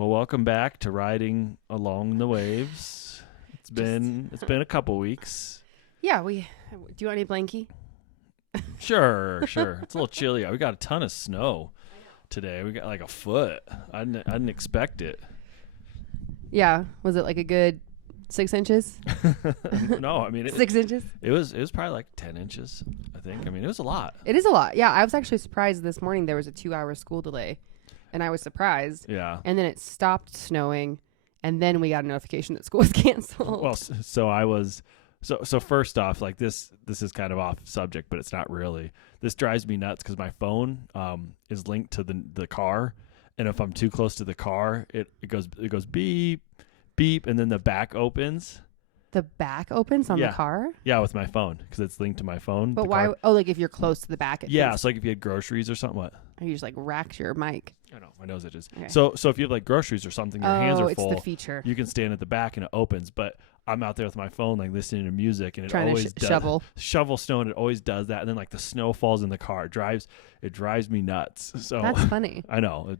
Well, welcome back to Riding Along the Waves. It's been a couple weeks. Yeah, do you want any blankie? Sure. It's a little chilly. We got a ton of snow today. We got like a foot. I didn't expect it. Yeah, was it like a good 6 inches? No, I mean 6 inches. It was probably like 10 inches. I think. I mean, it was a lot. It is a lot. Yeah, I was actually surprised this morning. There was a 2-hour school delay, and I was surprised. Yeah. And then it stopped snowing, and then we got a notification that school was canceled. Well, so I was. So first off, like this is kind of off subject, but it's not really. This drives me nuts because my phone is linked to the car, and if I'm too close to the car, it goes beep beep, and then the back opens. The back opens on the car? Yeah, with my phone because it's linked to my phone. But why? Oh, like if you're close to the back. Yeah, it's like if you had groceries or something. What? Or you just like racked your mic. I know, my nose itches. Okay. So if you have like groceries or something, your hands are full. It's the feature. You can stand at the back and it opens, but I'm out there with my phone, like listening to music, and it trying always to shovel snow, and it always does that. And then like the snow falls in the car. It drives me nuts. So that's funny. I know.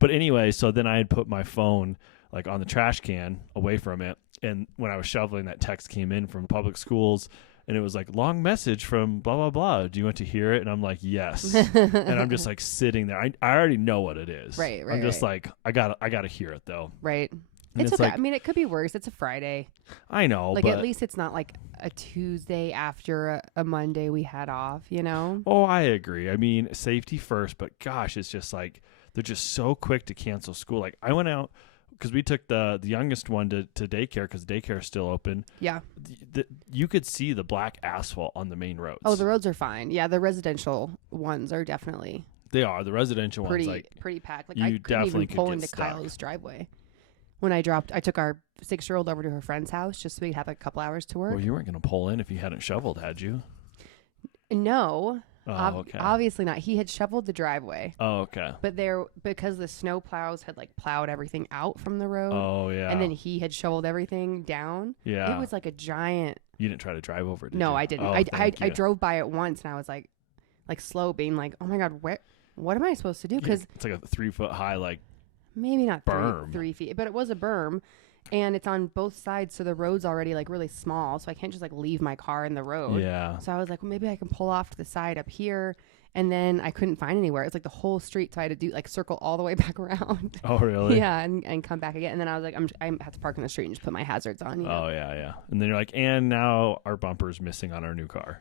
But anyway, so then I had put my phone like on the trash can away from it, and when I was shoveling, that text came in from public schools. And it was like, long message from blah, blah, blah. Do you want to hear it? And I'm like, yes. And I'm just like sitting there. I already know what it is. Right. I'm just like, I gotta hear it though. Right. And it's okay. like, I mean, it could be worse. It's a Friday. I know. Like, but at least it's not like a Tuesday after a Monday we had off, you know? Oh, I agree. I mean, safety first, but gosh, it's just like, they're just so quick to cancel school. Like, I went out because we took the youngest one to daycare because daycare is still open. Yeah. You could see the black asphalt on the main roads. Oh, the roads are fine. Yeah, the residential ones are definitely. They are. The residential ones, like, pretty packed. Like, you I couldn't definitely even pull could get into stuck. Kyle's driveway. When I took our 6-year-old over to her friend's house just so we'd have a couple hours to work. Well, you weren't going to pull in if you hadn't shoveled, had you? No. Oh, okay. Obviously not. He had shoveled the driveway. Oh, okay. But because the snow plows had like plowed everything out from the road. Oh, yeah. And then he had shoveled everything down. Yeah. It was like a giant. You didn't try to drive over it, did No, you? I didn't. Oh, I drove by it once and I was like slow, being like, oh my God, what am I supposed to do? Because it's like a 3-foot high, like, maybe not berm. 3 feet, but it was a berm. And it's on both sides, so the road's already like really small, so I can't just like leave my car in the road. Yeah. So I was like, well, maybe I can pull off to the side up here, and then I couldn't find anywhere. It's like the whole street, so I had to circle all the way back around. Oh, really? Yeah, and come back again. And then I was like, I have to park in the street and just put my hazards on. You know? Oh, yeah. And then you're like, and now our bumper's missing on our new car.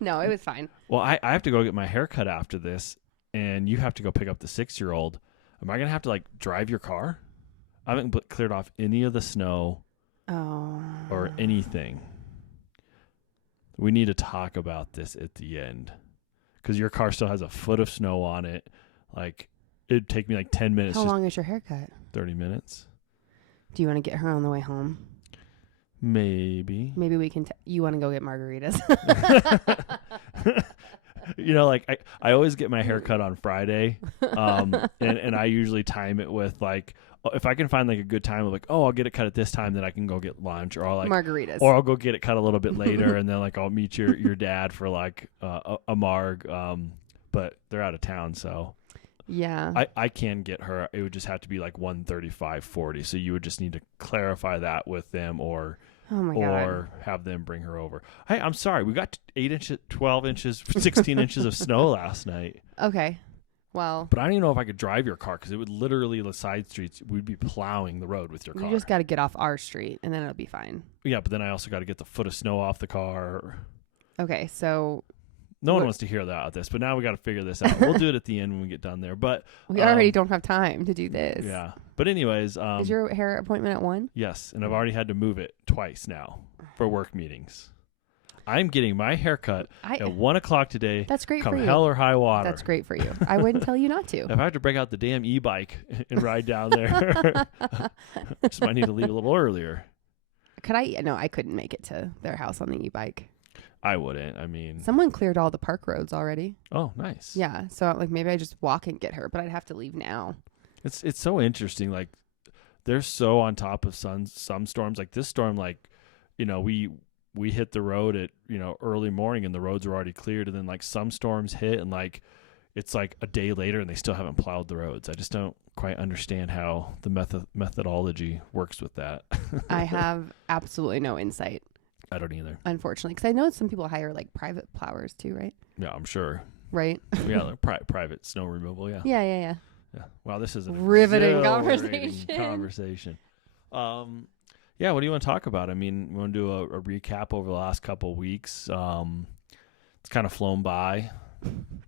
No, it was fine. Well, I have to go get my hair cut after this, and you have to go pick up the 6-year-old. Am I gonna have to like drive your car? I haven't cleared off any of the snow or anything. We need to talk about this at the end because your car still has a foot of snow on it. Like, it'd take me like 10 minutes. How long is your haircut? 30 minutes. Do you want to get her on the way home? Maybe. Maybe we can. You want to go get margaritas? You know, like I always get my hair cut on Friday, and I usually time it with like, if I can find like a good time of like, oh, I'll get it cut at this time, then I can go get lunch, or I'll like margaritas, or I'll go get it cut a little bit later, and then like I'll meet your dad for like a marg, but they're out of town, so yeah, I can get her. It would just have to be like 135.40, so you would just need to clarify that with them, or have them bring her over. Hey, I'm sorry. We got 8 inches, 12 inches, 16 inches of snow last night. Okay. Well. But I don't even know if I could drive your car because it would literally, the side streets, we'd be plowing the road with your car. You just got to get off our street and then it'll be fine. Yeah, but then I also got to get the foot of snow off the car. Okay, so. No one wants to hear that this, but now we got to figure this out. We'll do it at the end when we get done there. But we already don't have time to do this. Yeah. But anyways. Is your hair appointment at 1? Yes, and I've already had to move it twice now for work meetings. I'm getting my hair cut at 1 o'clock today. That's great for you. Come hell or high water. That's great for you. I wouldn't tell you not to. If I have to break out the damn e-bike and ride down there, just might need to leave a little earlier. Could I? No, I couldn't make it to their house on the e-bike. I wouldn't. I mean, someone cleared all the park roads already. Oh, nice. Yeah. So like maybe I just walk and get her, but I'd have to leave now. It's so interesting. Like they're so on top of some storms. Like this storm, like, you know, we hit the road at, you know, early morning and the roads were already cleared. And then like some storms hit and like it's like a day later and they still haven't plowed the roads. I just don't quite understand how the methodology works with that. I have absolutely no insight. I don't either. Unfortunately, because I know some people hire like private plowers too, right? Yeah, I'm sure. Right? Yeah, like private snow removal, yeah. Yeah. Wow, this is a riveting conversation. Yeah, what do you want to talk about? I mean, we want to do a recap over the last couple of weeks. It's kind of flown by.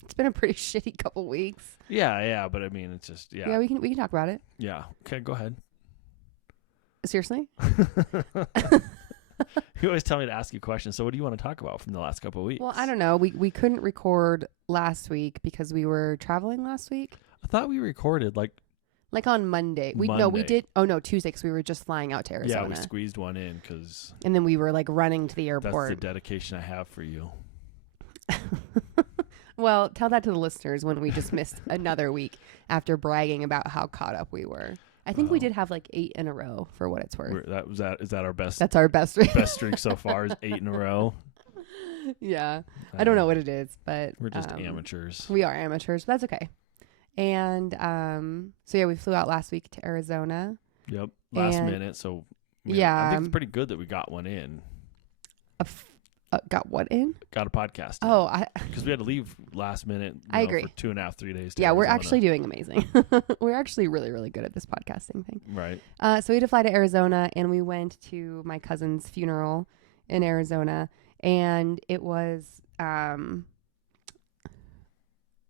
It's been a pretty shitty couple weeks. Yeah, but I mean, it's just, Yeah, we can talk about it. Yeah. Okay, go ahead. Seriously? You always tell me to ask you questions. So what do you want to talk about from the last couple of weeks? Well, I don't know. We couldn't record last week because we were traveling last week. I thought we recorded like on Monday. We did. Oh no, Tuesday, because we were just flying out to Arizona. Yeah, we squeezed one in because. And then we were like running to the airport. That's the dedication I have for you. Well, tell that to the listeners when we just missed another week after bragging about how caught up we were. I think we did have like 8 in a row for what it's worth. Is that our best? That's our best. Best streak so far is 8 in a row. Yeah, I don't know what it is, but we're just amateurs. We are amateurs, but that's okay. And so yeah, we flew out last week to Arizona. Yep, last minute. So I think it's pretty good that we got one in. Got what in? Got a podcast. Oh, because we had to leave last minute. I agree. For 2.5, 3 days. Yeah, we're actually doing amazing. We're actually really, really good at this podcasting thing. Right. So we had to fly to Arizona, and we went to my cousin's funeral in Arizona, and it was, I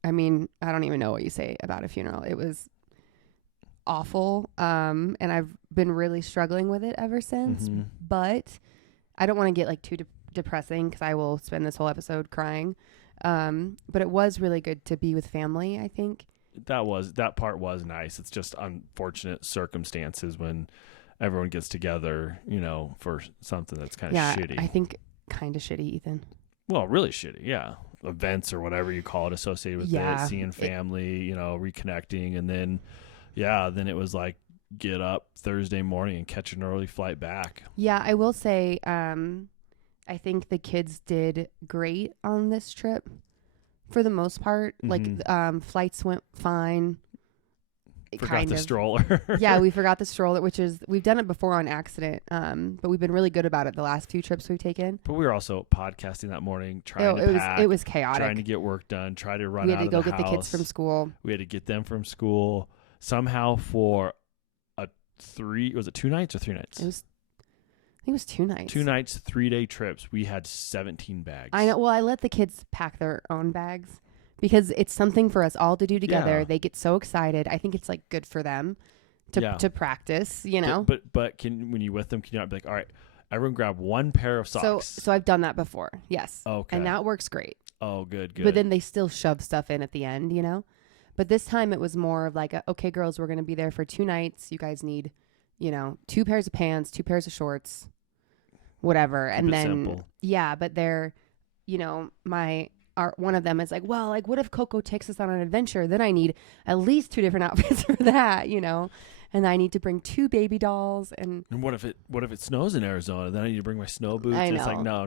mean, I don't even know what you say about a funeral. It was awful, and I've been really struggling with it ever since. Mm-hmm. But I don't want to get like too depressing because I will spend this whole episode crying. But it was really good to be with family, I think. That part was nice. It's just unfortunate circumstances when everyone gets together, for something that's kind of shitty. I think kind of shitty, Ethan. Well, really shitty, yeah. Events or whatever you call it associated with it, seeing family, reconnecting, and then it was like get up Thursday morning and catch an early flight back. Yeah, I will say I think the kids did great on this trip for the most part. Mm-hmm. Like flights went fine. Forgot the stroller. Yeah, we forgot the stroller, which is, we've done it before on accident, but we've been really good about it the last few trips we've taken. But we were also podcasting that morning, trying to pack. It was chaotic. Trying to get work done, try to run out of the house. We had to go get the kids from school. We had to get them from school. Somehow for was it 2 nights or 3 nights? I think it was 2 nights. 2 nights, 3-day trips. We had 17 bags. I know. Well, I let the kids pack their own bags because it's something for us all to do together. Yeah. They get so excited. I think it's like good for them to practice, But when you with them, can you not be like, all right, everyone grab one pair of socks? So I've done that before. Yes. Okay. And that works great. Oh, good. But then they still shove stuff in at the end, But this time it was more of like, okay, girls, we're going to be there for 2 nights. You guys need 2 pairs of pants, 2 pairs of shorts, whatever. And then, simple. Yeah, but they're, one of them is like, well, like, what if Coco takes us on an adventure? Then I need at least 2 different outfits for that, and I need to bring 2 baby dolls. And what if it snows in Arizona? Then I need to bring my snow boots. I know. It's like, no.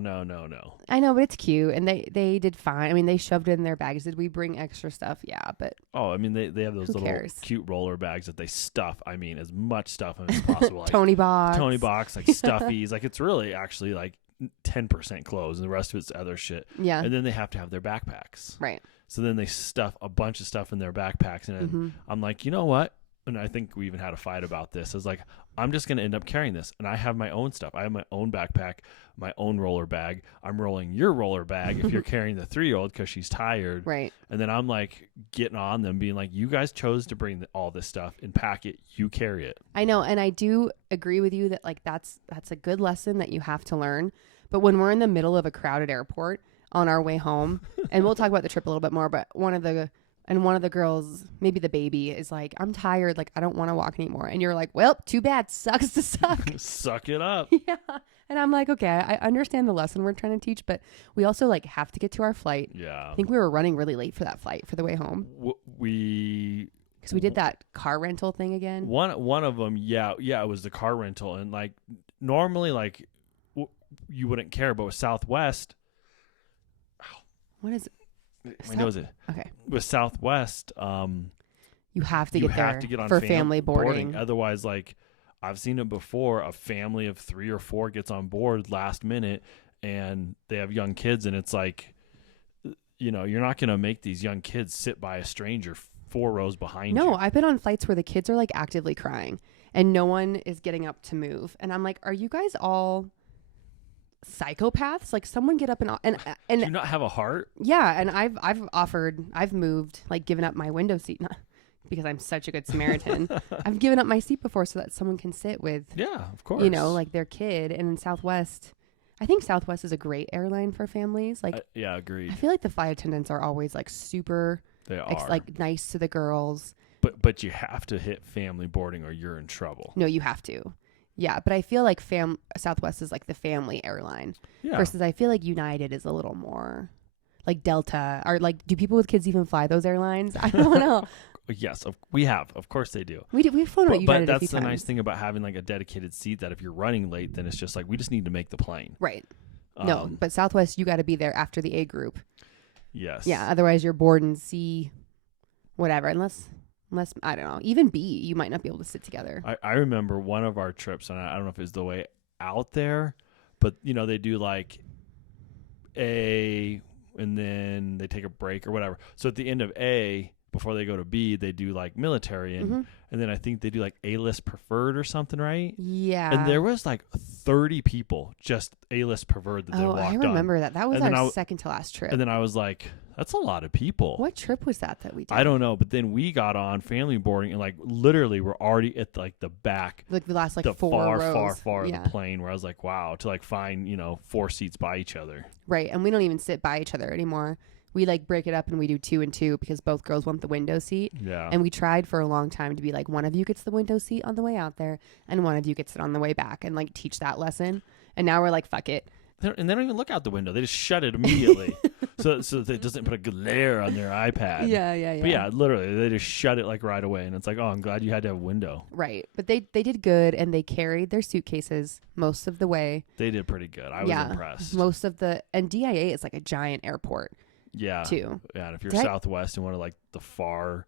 I know, but it's cute. And they did fine. I mean, they shoved it in their bags. Did we bring extra stuff? Yeah, but. Oh, I mean, they have those little cute roller bags that they stuff. I mean, as much stuff as possible. Like Tony box, like stuffies. Like it's really actually like 10% clothes and the rest of it's other shit. Yeah. And then they have to have their backpacks. Right. So then they stuff a bunch of stuff in their backpacks. And I'm like, you know what? And I think we even had a fight about this. I was like, I'm just going to end up carrying this. And I have my own stuff. I have my own backpack, my own roller bag. I'm rolling your roller bag if you're carrying the 3-year-old because she's tired. Right. And then I'm like getting on them, being like, you guys chose to bring all this stuff and pack it. You carry it. I know. And I do agree with you that like that's a good lesson that you have to learn. But when we're in the middle of a crowded airport on our way home, and we'll talk about the trip a little bit more, but one of the girls, maybe the baby, is like, I'm tired. Like, I don't want to walk anymore. And you're like, well, too bad. Sucks to suck. Suck it up. Yeah. And I'm like, okay, I understand the lesson we're trying to teach, but we also like have to get to our flight. Yeah. I think we were running really late for that flight for the way home. Because we did that car rental thing again. One of them, yeah, it was the car rental. And like, normally, like, you wouldn't care, but with Southwest. What is it? My nose is. Okay. With Southwest, you have to you get have there to get on for family boarding. Otherwise, like I've seen it before, a family of 3 or 4 gets on board last minute and they have young kids, and it's like, you know, you're not going to make these young kids sit by a stranger 4 rows behind you. No, I've been on flights where the kids are like actively crying and no one is getting up to move. And I'm like, are you guys all psychopaths? Like, someone get up and Do you not have a heart? yeah. And I've moved, like given up my window seat, not because I'm such a good Samaritan. I've given up my seat before so that someone can sit with, Yeah, of course. you know, like their kid. And in Southwest, I think Southwest is a great airline for families. Like, yeah, agreed. I feel like the flight attendants are always like super, They are. like nice to the girls. But you have to hit family boarding or you're in trouble. No, you have to. Yeah, but I feel like Southwest is like the family airline Yeah. versus I feel like United is a little more like Delta, or like, do people with kids even fly those airlines? I don't know. Yes, we have. Of course they do. We've flown with United But a few that's the times. nice thing about having like a dedicated seat, that if you're running late, then it's just like, we just need to make the plane. Right. No, but Southwest, you got to be there after the A group. Yes. Yeah, otherwise you're bored in C, whatever. Unless I don't know, even B, you might not be able to sit together. I remember one of our trips, and I don't know if it was the way out there, but you know, they do like A and then they take a break or whatever. So at the end of A, before they go to B, they do like military, and then I think they do like A-list preferred or something, right? Yeah. And there was like 30 people just A-list preferred that they walked on. I remember that. That was And then our second to last trip. And then I was like, that's a lot of people. What trip was that we did? I don't know, but then we got on family boarding, and like literally we're already at like the back, Like the last like the 4 rows. far of the plane, where I was like, wow, to like find, you know, 4 seats by each other. Right. And we don't even sit by each other anymore. We like break it up and we do 2 and 2 because both girls want the window seat. Yeah. And we tried for a long time to be like, one of you gets the window seat on the way out there and one of you gets it on the way back, and like teach that lesson. And now we're like, fuck it. And they don't even look out the window. They just shut it immediately. so that it doesn't put a glare on their iPad. Yeah. But yeah, literally, they just shut it like right away. And it's like, oh, I'm glad you had to have a window. Right. But they did good, and they carried their suitcases most of the way. They did pretty good. I was impressed. Most of and DIA is like a giant airport. Yeah. Too. Yeah. And if you're Southwest and one of like the far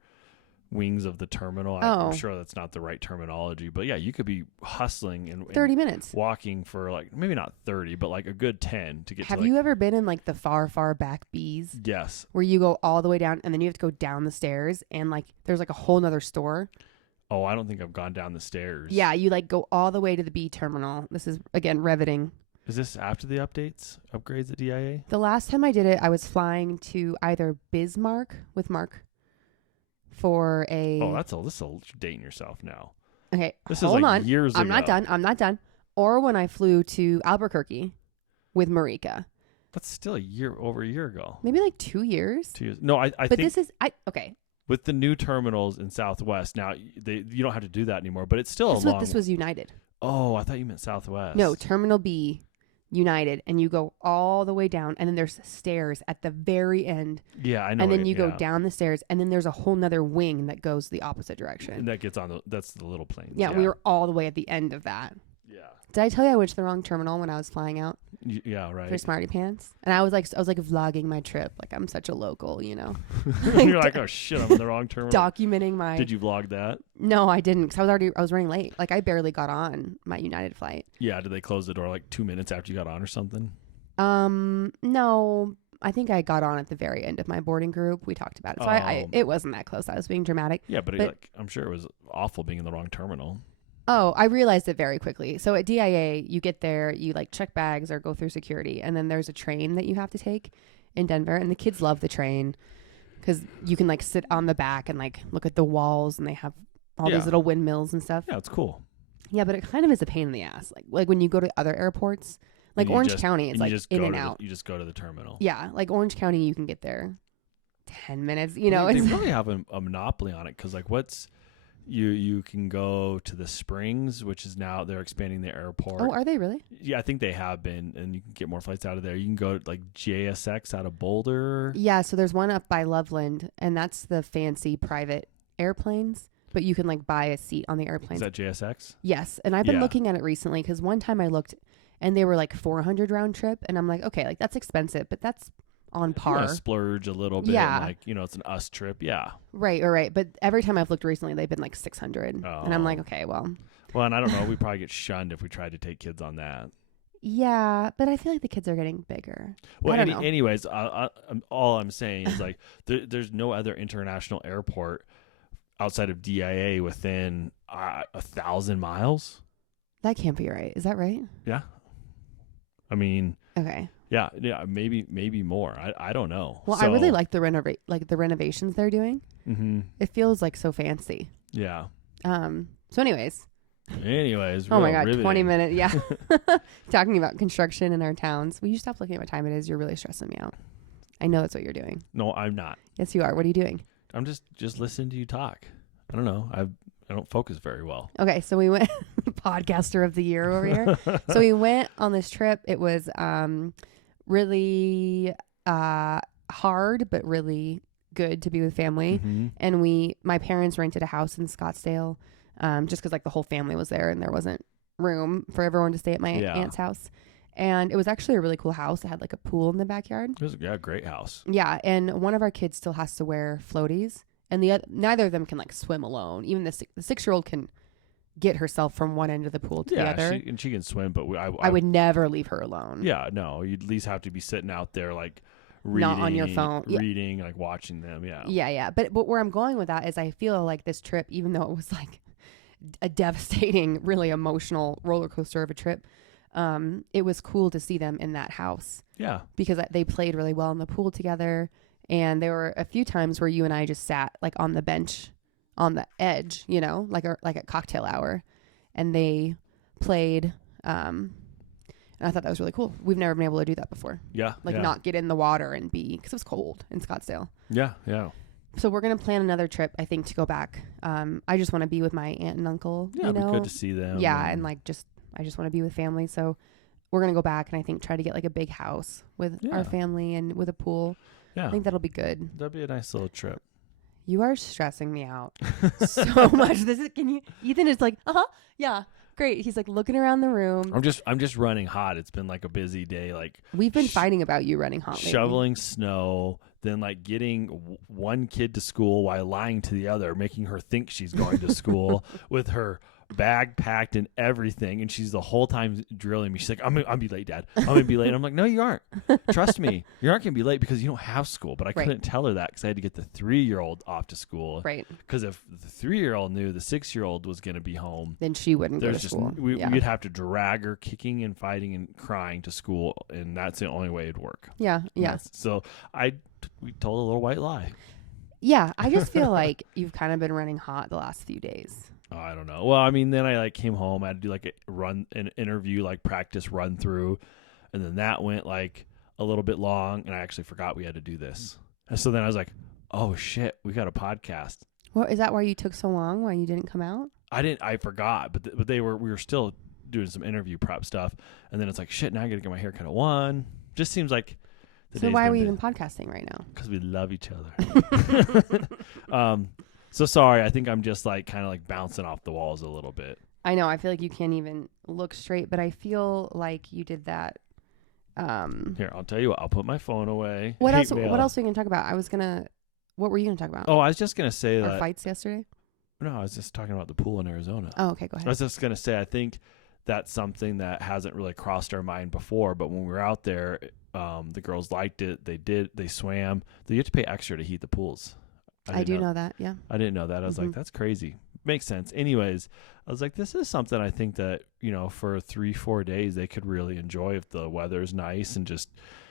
wings of the terminal, I'm sure that's not the right terminology, but yeah, you could be hustling and 30 minutes walking for like, maybe not 30, but like a good 10 to get Have to like, you ever been in like the far back B's? Yes. Where you go all the way down and then you have to go down the stairs, and like there's like a whole nother store. Oh, I don't think I've gone down the stairs. Yeah, you like go all the way to the B terminal. This is again riveting. Is this after the upgrades at DIA? The last time I did it, I was flying to either Bismarck with Mark for a. Oh, this is dating yourself now. Okay, this hold is like on. years I'm ago. I'm not done. Or when I flew to Albuquerque with Marika. That's still over a year ago. Maybe like 2 years. 2 years. No, I but think this is okay. With the new terminals in Southwest now, you don't have to do that anymore. But it's still This was United. Oh, I thought you meant Southwest. No, Terminal B, United, and you go all the way down, and then there's stairs at the very end. Yeah, I know. And then you go down the stairs, and then there's a whole nother wing that goes the opposite direction. And that gets on that's the little plane. Yeah, we were all the way at the end of that. Yeah. Did I tell you I went to the wrong terminal when I was flying out? Yeah, right. For Smarty Pants, and I was like vlogging my trip, like I'm such a local, you know. You're like, oh shit, I'm in the wrong terminal. Documenting my. Did you vlog that? No, I didn't, because I was running late. Like I barely got on my United flight. Yeah, did they close the door like 2 minutes after you got on or something? No. I think I got on at the very end of my boarding group. We talked about it, so it wasn't that close. I was being dramatic. Yeah, but like, I'm sure it was awful being in the wrong terminal. Oh, I realized it very quickly. So at DIA, you get there, you like check bags or go through security, and then there's a train that you have to take in Denver, and the kids love the train because you can like sit on the back and like look at the walls, and they have all these little windmills and stuff. Yeah, it's cool. Yeah, but it kind of is a pain in the ass. Like when you go to other airports, like Orange County, it's like in and out. You just go to the terminal. Yeah, like Orange County, you can get there 10 minutes. You know, they really have a monopoly on it because like you can go to the Springs, which is now they're expanding the airport. Oh, are they really? Yeah, I think they have been, and you can get more flights out of there. You can go to like JSX out of Boulder. Yeah, so there's one up by Loveland, and that's the fancy private airplanes, but you can like buy a seat on the airplane. Is that JSX? Yes, and I've been looking at it recently because one time I looked and they were like $400 round trip, and I'm like, okay, like that's expensive, but that's on par. Splurge a little bit. Yeah. And like, it's an us trip. Yeah. Right. But every time I've looked recently, they've been like 600. Oh. And I'm like, okay, well. Well, and I don't know. We probably get shunned if we tried to take kids on that. Yeah, but I feel like the kids are getting bigger. Well, I don't know. anyways, all I'm saying is like there's no other international airport outside of DIA within 1,000 miles. That can't be right. Is that right? Yeah. I mean, okay. Yeah, maybe more. I don't know. Well, I really like the renovations they're doing. Mm-hmm. It feels like so fancy. Yeah. So anyways, oh my God, riveting. 20 minutes. Yeah. Talking about construction in our towns. Will you stop looking at what time it is? You're really stressing me out. I know that's what you're doing. No, I'm not. Yes, you are. What are you doing? I'm just listening to you talk. I don't know. I don't focus very well. Okay, so we went podcaster of the year over here. So we went on this trip. It was really hard, but really good to be with family. Mm-hmm. And my parents rented a house in Scottsdale, just because like the whole family was there and there wasn't room for everyone to stay at my aunt's house. And it was actually a really cool house. It had like a pool in the backyard. It was a great house. Yeah, and one of our kids still has to wear floaties, and neither of them can like swim alone. Even the 6-year-old can get herself from one end of the pool to the other. She can swim, but I would never leave her alone. Yeah, no, you'd at least have to be sitting out there like reading, not on your phone, reading, like watching them. Yeah. But where I'm going with that is I feel like this trip, even though it was like a devastating, really emotional roller coaster of a trip, it was cool to see them in that house. Yeah, because they played really well in the pool together, and there were a few times where you and I just sat like on the bench, on the edge, like a cocktail hour, and they played. And I thought that was really cool. We've never been able to do that before. Yeah. Not get in the water and because it was cold in Scottsdale. Yeah. So we're going to plan another trip, I think, to go back. I just want to be with my aunt and uncle. Yeah, it'd be good to see them. Yeah, and like I just want to be with family. So we're going to go back and I think try to get like a big house with our family and with a pool. Yeah. I think that'll be good. That'd be a nice little trip. You are stressing me out so much. Ethan is like, yeah, great. He's like looking around the room. I'm just running hot. It's been like a busy day. Like we've been fighting about you running hot lately. Shoveling snow, then like getting one kid to school while lying to the other, making her think she's going to school with her bag packed and everything, and she's the whole time drilling me. She's like, I'm gonna be late, Dad. I'm gonna be late. And I'm like, no, you aren't. Trust me, you're not gonna be late because you don't have school. But I couldn't tell her that because I had to get the 3-year-old off to school. Right. Because if the 3-year-old knew the 6-year-old was gonna be home, then she wouldn't go to school. We'd have to drag her kicking and fighting and crying to school, and that's the only way it'd work. Yeah. So we told a little white lie. Yeah, I just feel like you've kind of been running hot the last few days. Oh, I don't know. Well, I mean, then I like came home. I had to do like an interview, like practice run through, and then that went like a little bit long, and I actually forgot we had to do this. And so then I was like, "Oh shit, we got a podcast." Well, is that why you took so long? Why you didn't come out? I forgot, but we were still doing some interview prep stuff, and then it's like, shit. Now I got to get my hair cut at 1. Just seems like. So why are we even podcasting right now? Because we love each other. So sorry, I think I'm just like kind of like bouncing off the walls a little bit. I know. I feel like you can't even look straight, but I feel like you did that. Here, I'll tell you what. I'll put my phone away. What else are we going to talk about? What were you going to talk about? Oh, I was just going to say our fights yesterday? No, I was just talking about the pool in Arizona. Oh, okay. Go ahead. I was just going to say, I think that's something that hasn't really crossed our mind before, but when we were out there, the girls liked it. They swam. You have to pay extra to heat the pools. I do know that, yeah. I didn't know that. I was like, that's crazy. Makes sense. Anyways, I was like, this is something I think that, for 3-4 days they could really enjoy if the weather's nice and just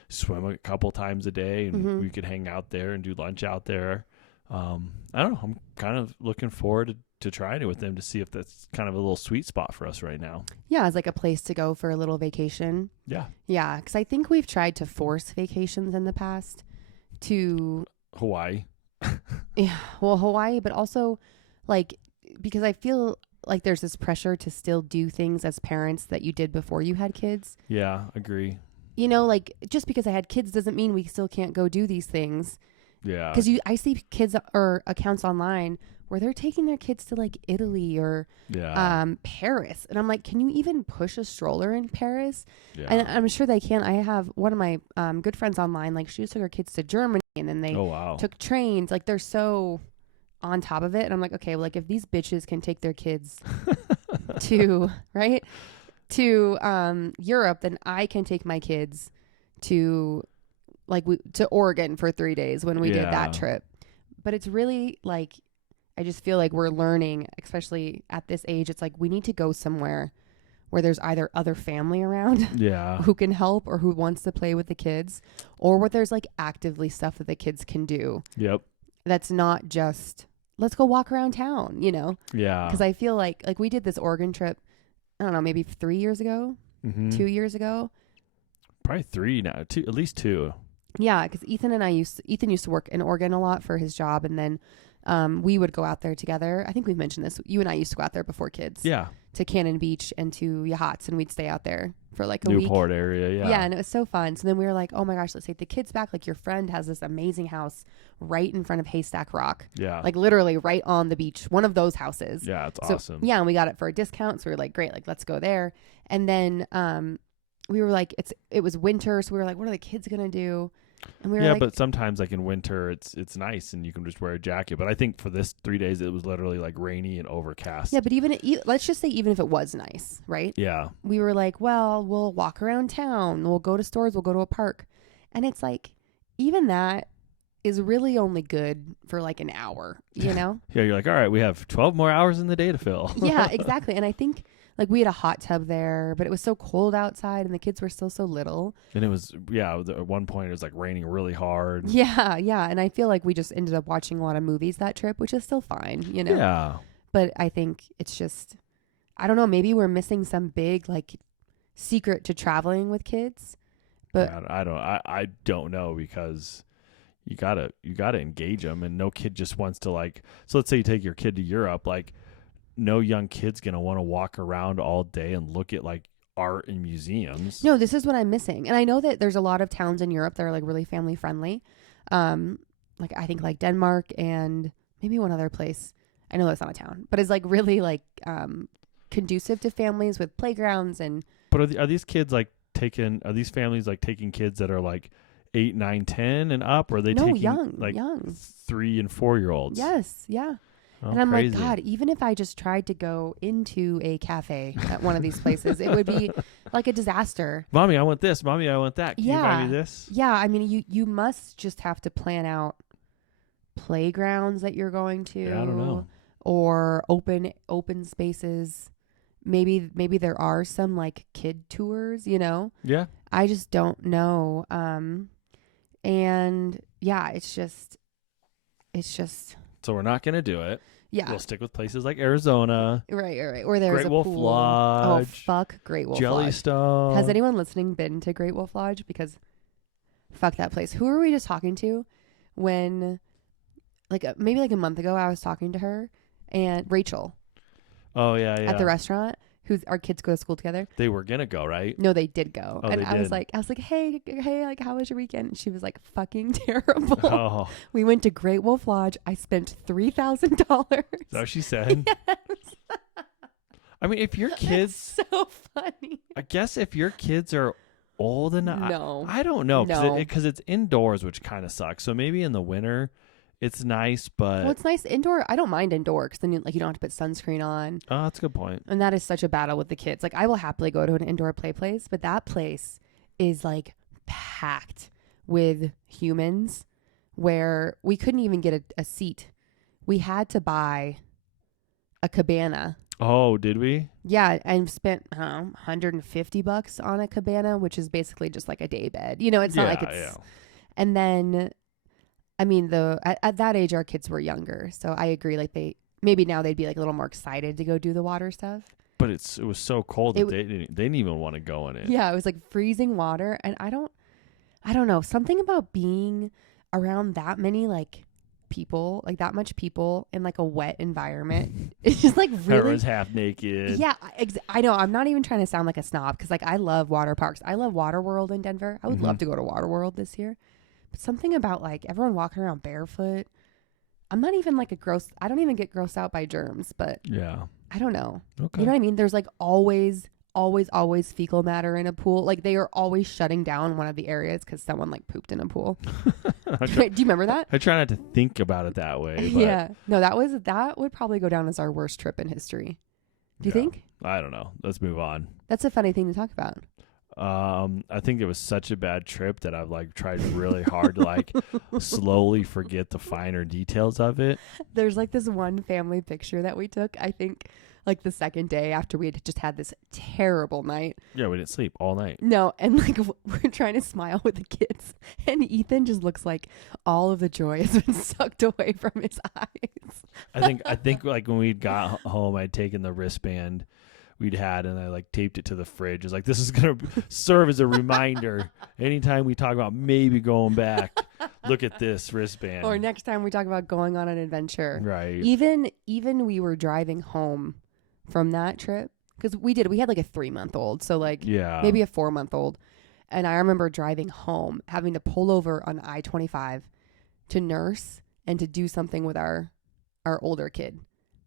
swim a couple times a day and we could hang out there and do lunch out there. I don't know. I'm kind of looking forward to trying it with them to see if that's kind of a little sweet spot for us right now. Yeah, it's like a place to go for a little vacation. Yeah. Yeah, because I think we've tried to force vacations in the past to... Hawaii. Yeah, well, Hawaii, but also like because I feel like there's this pressure to still do things as parents that you did before you had kids. Yeah, agree. Like just because I had kids doesn't mean we still can't go do these things. Yeah. Because I see kids or accounts online where they're taking their kids to like Italy or Paris. And I'm like, can you even push a stroller in Paris? Yeah. And I'm sure they can. I have one of my good friends online, like she just took her kids to Germany and then they took trains. Like they're so on top of it. And I'm like, okay, well, like if these bitches can take their kids to Europe, then I can take my kids to to Oregon for 3 days when we did that trip. But it's really like, I just feel like we're learning, especially at this age. It's like we need to go somewhere where there's either other family around who can help or who wants to play with the kids, or where there's like actively stuff that the kids can do. Yep. That's not just, let's go walk around town, you know? Yeah. Because I feel like we did this Oregon trip, I don't know, maybe 3 years ago, 2 years ago. Probably 3 now, at least 2. Yeah, because Ethan used to work in Oregon a lot for his job, and then we would go out there together. I think we've mentioned this. You and I used to go out there before kids. Yeah. To Cannon Beach and to Yachts, and we'd stay out there for like a week. Newport area, yeah. Yeah, and it was so fun. So then we were like, oh my gosh, let's take the kids back. Like your friend has this amazing house right in front of Haystack Rock. Yeah. Like literally right on the beach. One of those houses. Yeah, it's awesome. Yeah, and we got it for a discount. So we were like, great, like let's go there. And then we were like, it was winter, so we were like, what are the kids gonna do? And we were like, but sometimes like in winter it's nice and you can just wear a jacket. But I think for this 3 days it was literally like rainy and overcast. Yeah, but let's just say even if it was nice, right? Yeah. We were like, well, we'll walk around town, we'll go to stores, we'll go to a park, and it's like even that is really only good for like an hour, you know? Yeah, you're like, all right, we have 12 more hours in the day to fill. Yeah, exactly. And I think like we had a hot tub there, but it was so cold outside and the kids were still so little. And it was, at one point it was like raining really hard. Yeah, yeah. And I feel like we just ended up watching a lot of movies that trip, which is still fine, you know? Yeah. But I think it's just, I don't know, maybe we're missing some big like secret to traveling with kids. But I don't know, because you gotta engage them, and no kid just wants to like, so let's say you take your kid to Europe, like no young kid's going to want to walk around all day and look at like art and museums. No, this is what I'm missing. And I know that there's a lot of towns in Europe that are like really family friendly. Like I think like Denmark and maybe one other place. I know that's not a town, but it's like really like conducive to families with playgrounds and. But are these kids like are these families like taking kids that are like 8, 9, 10 and up? Or are they taking young 3 and 4 year olds? Yes. Yeah. Oh, and I'm crazy. Like, God, even if I just tried to go into a cafe at one of these places, it would be like a disaster. Mommy, I want this. Mommy, I want that. Can you buy me this? Yeah. I mean, you must just have to plan out playgrounds that you're going to. Yeah, I don't know. Or open spaces. Maybe there are some like kid tours, you know? Yeah. I just don't know. And yeah, it's just. So we're not going to do it. Yeah. We'll stick with places like Arizona. Right. Or there's Great a Wolf pool. Lodge. Oh, fuck Great Wolf Jellystone. Lodge. Has anyone listening been to Great Wolf Lodge? Because fuck that place. Who were we just talking to when, maybe like a month ago, I was talking to her and Rachel. Oh, yeah. At the restaurant. Our kids go to school together. They were going to go, right? No, they did go. Oh, and I was like, hey, like, how was your weekend? And she was like, fucking terrible. Oh. We went to Great Wolf Lodge. I spent $3,000. Is that what she said? Yes. I mean, if your kids. That's so funny. I guess if your kids are old enough. No. I don't know. Because it's indoors, which kind of sucks. So maybe in the winter. It's nice, but... Well, it's nice indoor. I don't mind indoor because then you don't have to put sunscreen on. Oh, that's a good point. And that is such a battle with the kids. Like, I will happily go to an indoor play place, but that place is, like, packed with humans where we couldn't even get a seat. We had to buy a cabana. Oh, did we? Yeah, and spent, I don't know, $150 on a cabana, which is basically just like a day bed. You know, it's not like it's... Yeah. And then... I mean, at that age, our kids were younger, so I agree. Like maybe now they'd be like a little more excited to go do the water stuff. But it was so cold that they didn't even want to go in it. Yeah, it was like freezing water, and I don't know, something about being around that many like people, like that much people in like a wet environment. It's just like really everyone's half naked. Yeah, I know. I'm not even trying to sound like a snob because like I love water parks. I love Waterworld in Denver. I would love to go to Waterworld this year. But something about like everyone walking around barefoot, I'm not even like I don't even get grossed out by germs, but Yeah. I don't know. Okay. You know what I mean? There's like always fecal matter in a pool. Like they are always shutting down one of the areas because someone like pooped in a pool. Do you remember that? I try not to think about it that way. But Yeah. No, that would probably go down as our worst trip in history. Do you think? I don't know. Let's move on. That's a funny thing to talk about. I think it was such a bad trip that I've like tried really hard to like slowly forget the finer details of it. There's like this one family picture that we took, I think, like the second day after we had just had this terrible night. Yeah, we didn't sleep all night. No, and like we're trying to smile with the kids, and Ethan just looks like all of the joy has been sucked away from his eyes. I think like when we got home, I'd taken the wristband we'd had and I like taped it to the fridge. It's like, this is going to serve as a reminder. Anytime we talk about maybe going back, look at this wristband. Or next time we talk about going on an adventure. Right. Even we were driving home from that trip because we had like a 3-month-old. So like maybe a 4-month-old. And I remember driving home, having to pull over on I-25 to nurse and to do something with our older kid.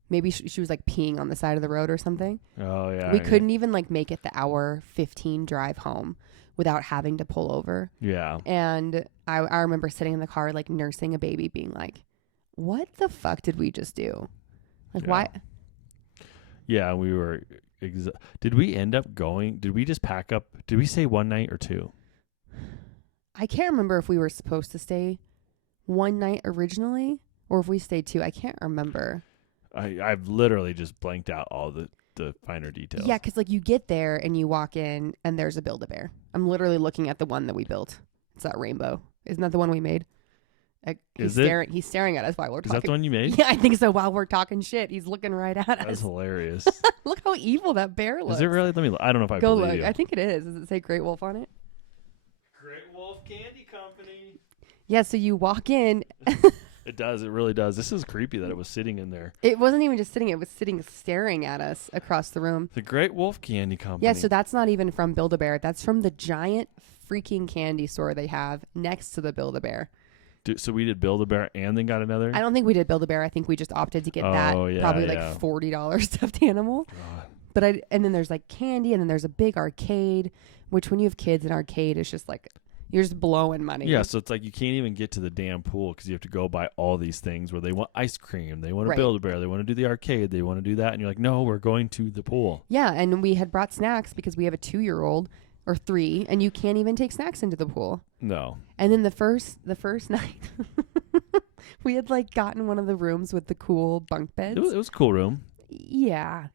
Maybe she was like peeing on the side of the road or something. Oh, yeah. We couldn't even like make it the hour 15 drive home without having to pull over. Yeah. And I remember sitting in the car like nursing a baby being like, what the fuck did we just do? Like why? Yeah, we were... Did we end up going? Did we just pack up? Did we stay one night or two? I can't remember if we were supposed to stay one night originally or if we stayed two. I can't remember. I've literally just blanked out all the finer details. Yeah, because like you get there and you walk in and there's a Build-A-Bear. I'm literally looking at the one that we built. It's that rainbow. Isn't that the one we made? He's staring at us while we're talking. Is that the one you made? Yeah, I think so. While we're talking shit, he's looking right at us. That's hilarious. Look how evil that bear looks. Is it really? Let me look. I don't know if I Go believe look. you. I think it is. Does it say Great Wolf on it? Great Wolf Candy Company. Yeah, so you walk in. It does. It really does. This is creepy that it was sitting in there. It wasn't even just sitting. It was sitting staring at us across the room. The Great Wolf Candy Company. Yeah, so that's not even from Build-A-Bear. That's from the giant freaking candy store they have next to the Build-A-Bear. So we did Build-A-Bear and then got another? I don't think we did Build-A-Bear. I think we just opted to get that. Yeah, probably like $40 stuffed animal. God. But and then there's like candy, and then there's a big arcade, which when you have kids, an arcade is just like, you're just blowing money. Yeah, so it's like you can't even get to the damn pool because you have to go buy all these things where they want ice cream, they want to Build-A-Bear, they want to do the arcade, they want to do that, and you're like, no, we're going to the pool. Yeah, and we had brought snacks because we have a 2-year-old or 3, and you can't even take snacks into the pool. No. And then the first night, we had like gotten one of the rooms with the cool bunk beds. It was a cool room. Yeah.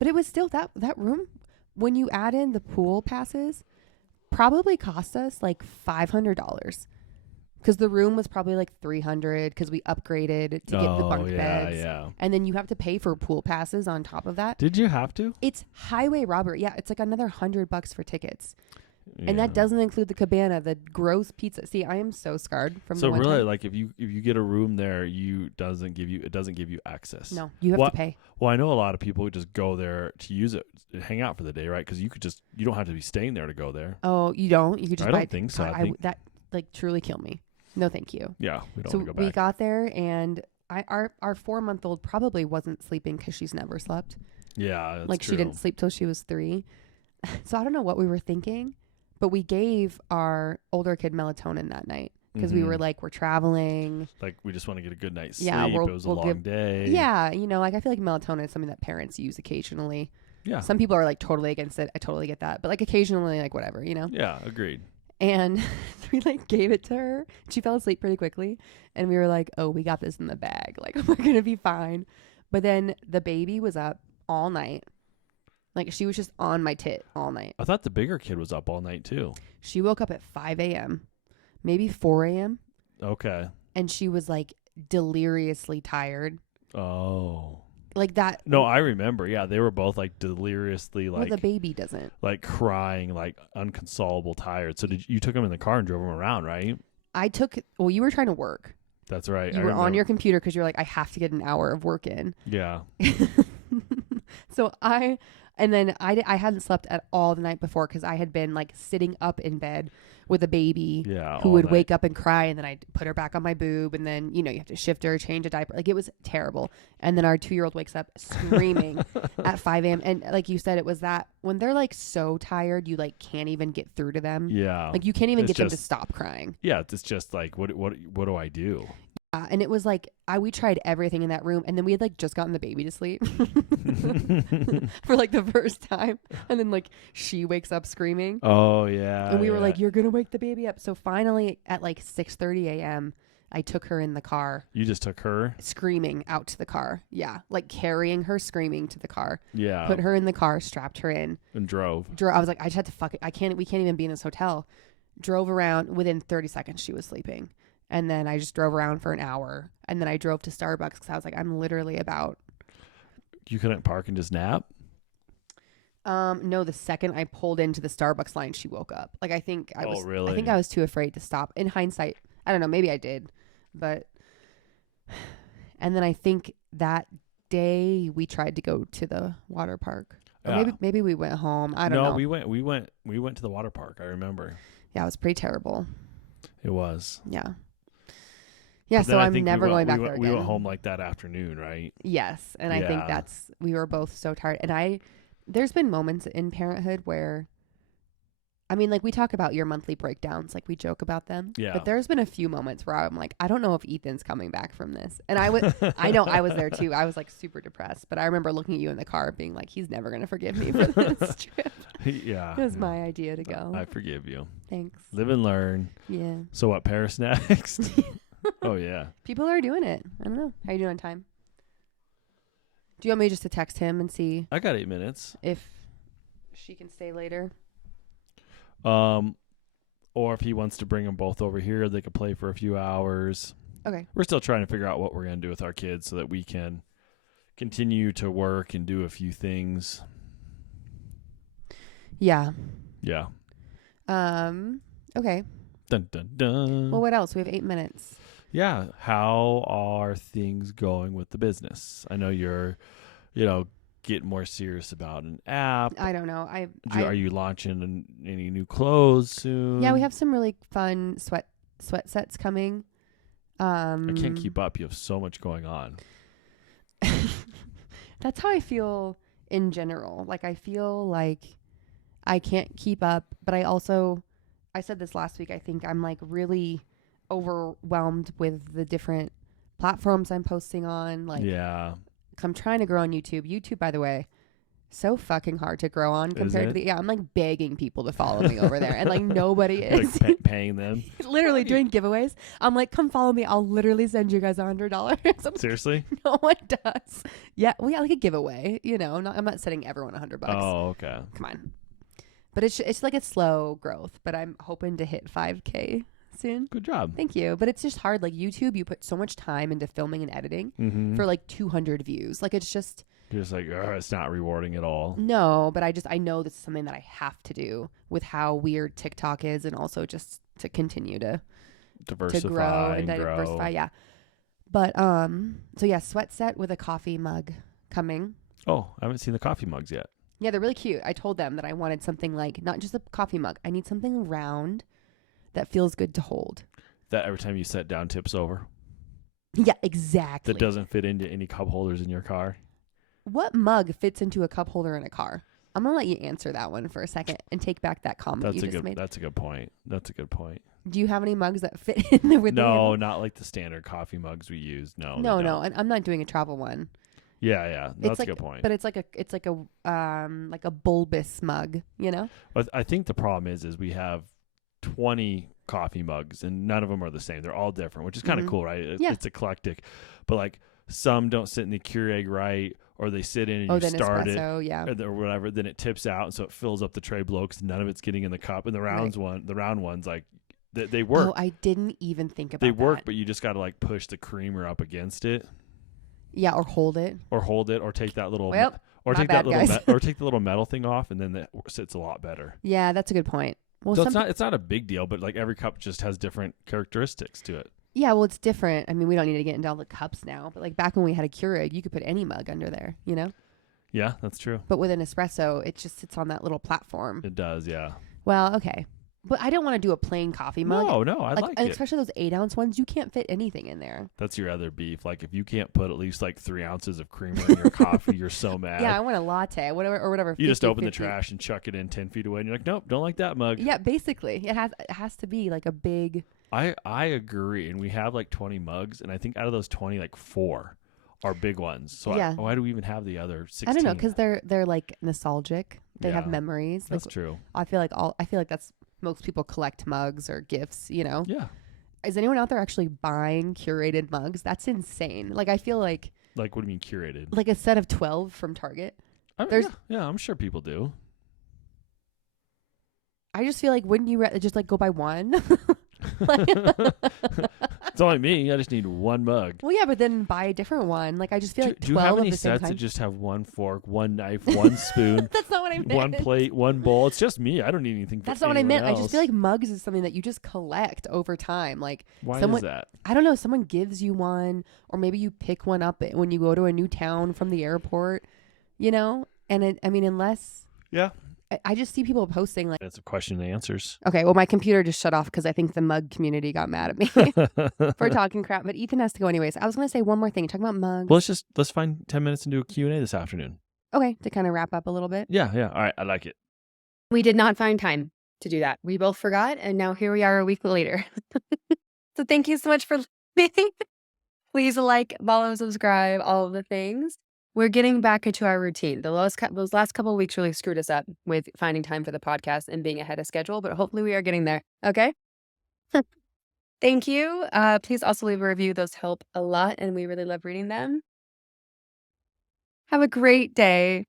But it was still that room, when you add in the pool passes, probably cost us like $500 because the room was probably like $300 because we upgraded to get the bunk beds. Yeah. And then you have to pay for pool passes on top of that. Did you have to? It's highway robbery. Yeah, it's like another $100 for tickets. Yeah. And that doesn't include the cabana, the gross pizza. See, I am so scarred from the one really time. like if you get a room there, it doesn't give you access. No, you have to pay. Well, I know a lot of people who just go there to use it, hang out for the day, right? Because you don't have to be staying there to go there. Oh, you don't? You could just I don't think so. I think that like truly kill me. No, thank you. Yeah, we don't so want to go back. We got there, and our 4-month-old probably wasn't sleeping because she's never slept. Yeah, that's like true. She didn't sleep till she was 3. So I don't know what we were thinking, but we gave our older kid melatonin that night because we were like, we're traveling. Like we just want to get a good night's sleep. Yeah, It was a long day. Yeah, like I feel like melatonin is something that parents use occasionally. Yeah. Some people are like totally against it. I totally get that, but like occasionally, like whatever, Yeah, agreed. And we like gave it to her. She fell asleep pretty quickly. And we were like, oh, we got this in the bag. Like, we're going to be fine. But then the baby was up all night. Like, she was just on my tit all night. I thought the bigger kid was up all night too. She woke up at 5 a.m., maybe 4 a.m. Okay. And she was like deliriously tired. Oh. Like that. No, I remember. Yeah, they were both like deliriously like. Well, the baby doesn't. Like crying, like unconsolable, tired. So you took him in the car and drove him around, right? Well, you were trying to work. That's right. You were on your computer because you're like, I have to get an hour of work in. Yeah. So I And then I hadn't slept at all the night before because I had been like sitting up in bed with a baby who would wake up and cry, and then I'd put her back on my boob, and then, you know, you have to shift her, change a diaper. Like, it was terrible. And then our 2-year-old wakes up screaming at 5 a.m. And like you said, it was that when they're like so tired, you like can't even get through to them. Yeah. Like, you can't even get them to stop crying. Yeah. It's just like, what do I do? And it was like, we tried everything in that room, and then we had like just gotten the baby to sleep for like the first time, and then like she wakes up screaming. Oh yeah. And we were like, you're gonna wake the baby up. So finally at like 6:30 a.m. I took her in the car. You just took her screaming out to the car. Yeah, like carrying her screaming to the car. Yeah. Put her in the car, strapped her in, and drove. I was like, I just had to fuck it. We can't even be in this hotel. Drove around. Within 30 seconds she was sleeping. And then I just drove around for an hour. And then I drove to Starbucks because I was like, I'm literally about. You couldn't park and just nap? No, the second I pulled into the Starbucks line, she woke up. Like, I think I was. Really? I think I was too afraid to stop. In hindsight, I don't know. Maybe I did, but. And then I think that day we tried to go to the water park. Or maybe we went home. I don't know. No, we went to the water park. I remember. Yeah, it was pretty terrible. It was. Yeah. Yeah, so I'm never going back there again. We went home like that afternoon, right? Yes, and I think we were both so tired. And there's been moments in parenthood where, I mean, like, we talk about your monthly breakdowns, like we joke about them. Yeah. But there's been a few moments where I'm like, I don't know if Ethan's coming back from this. And I know I was there too. I was like super depressed. But I remember looking at you in the car being like, he's never going to forgive me for this trip. Yeah. It was my idea to go. I forgive you. Thanks. Live and learn. Yeah. So what, Paris next? Oh, yeah. People are doing it. I don't know. How you doing on time? Do you want me just to text him and see? I got 8 minutes. If she can stay later. Or if he wants to bring them both over here, they could play for a few hours. Okay. We're still trying to figure out what we're going to do with our kids so that we can continue to work and do a few things. Yeah. Yeah. Okay. Dun, dun, dun. Well, what else? We have 8 minutes. Yeah. How are things going with the business? I know you're, getting more serious about an app. I don't know. Are you launching any new clothes soon? Yeah, we have some really fun sweat sets coming. I can't keep up. You have so much going on. That's how I feel in general. Like, I feel like I can't keep up, but I said this last week, I think I'm like really overwhelmed with the different platforms I'm posting on. Like, yeah, I'm trying to grow on YouTube. YouTube, by the way, so fucking hard to grow on compared to I'm like begging people to follow me over there, and like nobody is like paying them. Literally doing giveaways. I'm like, come follow me. I'll literally send you guys $100. Seriously? No one does. Yeah, we got like a giveaway. I'm not sending everyone $100. Oh, okay. Come on. But it's like a slow growth. But I'm hoping to hit 5K soon. Good job. Thank you. But it's just hard. Like, YouTube, you put so much time into filming and editing for like 200 views. Like, it's just. You're just like, it's not rewarding at all. No, but I know this is something that I have to do with how weird TikTok is, and also just to continue to grow and diversify. Yeah. But so yeah, sweat set with a coffee mug coming. Oh, I haven't seen the coffee mugs yet. Yeah, they're really cute. I told them that I wanted something like not just a coffee mug. I need something round that feels good to hold. That every time you set down tips over. Yeah, exactly. That doesn't fit into any cup holders in your car. What mug fits into a cup holder in a car? I'm going to let you answer that one for a second and take back that comment you just made. That's a good point. Do you have any mugs that fit in there with No, not like the standard coffee mugs we use. No. No. And I'm not doing a travel one. Yeah. That's a good point. But it's like a bulbous mug, But I think the problem is we have 20 coffee mugs and none of them are the same. They're all different, which is kind of cool, right? It's eclectic. But like some don't sit in the Keurig right, or they sit in and you start espresso, it or whatever, then it tips out and so it fills up the tray below because none of it's getting in the cup. And the round ones, like they work. Oh, I didn't even think about that. They work, but you just got to like push the creamer up against it. Yeah, or hold it, or take that little take the little metal thing off, and then that sits a lot better. Yeah, that's a good point. Well, so it's not a big deal, but like every cup just has different characteristics to it. Yeah, well, it's different. I mean, we don't need to get into all the cups now, but like back when we had a Keurig, you could put any mug under there, Yeah, that's true. But with an espresso, it just sits on that little platform. It does, yeah. Well, okay. But I don't want to do a plain coffee mug. No, I like it. Especially those 8-ounce ones, you can't fit anything in there. That's your other beef. Like if you can't put at least like 3 ounces of creamer in your coffee, you're so mad. Yeah, I want a latte, whatever. You just open the trash and chuck it in 10 feet away, and you're like, nope, don't like that mug. Yeah, basically, it has to be like a big. I agree, and we have like 20 mugs, and I think out of those 20, like 4 are big ones. So yeah. why do we even have the other 16? I don't know, because they're like nostalgic. They have memories. That's true. I feel like that's most people collect mugs or gifts. Yeah. Is anyone out there actually buying curated mugs? That's insane. Like I feel like. Like what do you mean curated? Like a set of 12 from Target. Yeah, I'm sure people do. I just feel like wouldn't you just like go buy one? It's only me. I just need one mug. Well, yeah, but then buy a different one. Like I just feel like 12 do you have any of the same sets kind? that just have one fork, one knife, one spoon? That's not what I meant. One plate, one bowl. It's just me. I don't need anything. That's not what I meant. Else. I just feel like mugs is something that you just collect over time. Like why is that? I don't know. Someone gives you one, or maybe you pick one up when you go to a new town from the airport. And unless I just see people posting like it's a question and answers. Okay, well my computer just shut off because I think the mug community got mad at me for talking crap. But Ethan has to go anyways. I was gonna say one more thing. Talking about mugs. Well, let's find 10 minutes and do a Q&A this afternoon. Okay, to kind of wrap up a little bit. Yeah. All right, I like it. We did not find time to do that. We both forgot, and now here we are a week later. So thank you so much for listening. Please like, follow, subscribe, all of the things. We're getting back into our routine. Those last couple of weeks really screwed us up with finding time for the podcast and being ahead of schedule, but hopefully we are getting there. Okay? Thank you. Please also leave a review. Those help a lot, and we really love reading them. Have a great day.